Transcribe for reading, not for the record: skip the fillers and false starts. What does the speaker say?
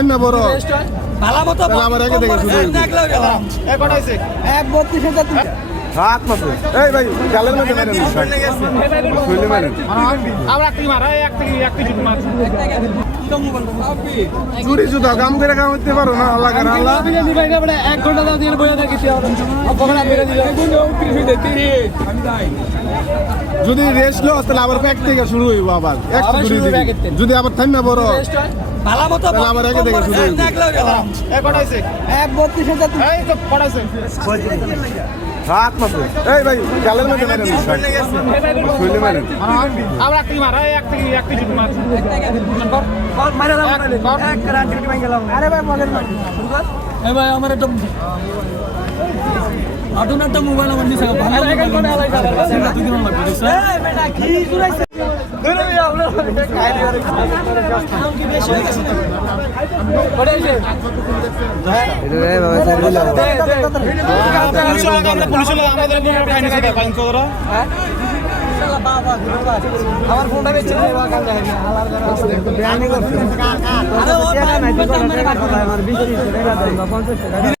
না বড় ভালো মতো আমার আগে দেখে শুরু হাত মাত্র এই ভাই গালের মধ্যে মেরেন শুইলে মেরেন চুরি জুতা কাম করে কাম করতে পারো না আল্লাহ কার আল্লাহ 1 ঘন্টা দাও দিয়ে বইয়া দেখি যদি রেস্ট লো তাহলে আবার ব্যাক থেকে শুরু হইব আবার একটু ঘুরি দিবি যদি আবার থাম না বড় ভালো মতো তাহলে আমার আগে দেখে শুরু হইব হাত মাত্র এই ভাই গালের মধ্যে মেরেন শুইলে মেরেন ভাই আমার একটা আটুন একটা মোবাইল আমার নিচে আমার ফোনটা বেঁচে